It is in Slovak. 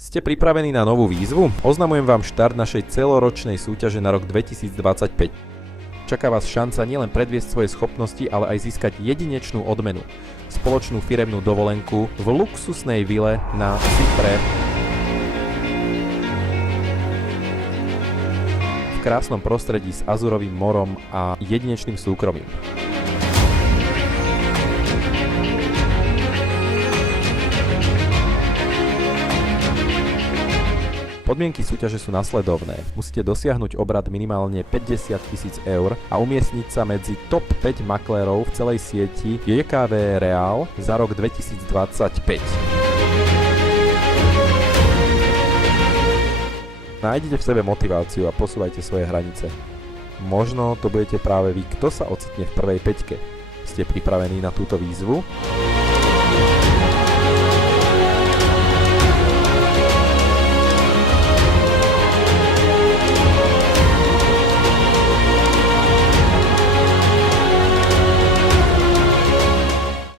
Ste pripravení na novú výzvu? Oznamujem vám štart našej celoročnej súťaže na rok 2025. Čaká vás šanca nielen predviesť svoje schopnosti, ale aj získať jedinečnú odmenu. Spoločnú firemnú dovolenku v luxusnej vile na Cypre v krásnom prostredí s azurovým morom a jedinečným súkromím. Podmienky súťaže sú nasledovné. Musíte dosiahnuť obrad minimálne 50 000 eur a umiestniť sa medzi top 5 maklérov v celej sieti JKV Real za rok 2025. Nájdete v sebe motiváciu a posúvajte svoje hranice. Možno to budete práve vy, kto sa ocitne v prvej peťke. Ste pripravení na túto výzvu?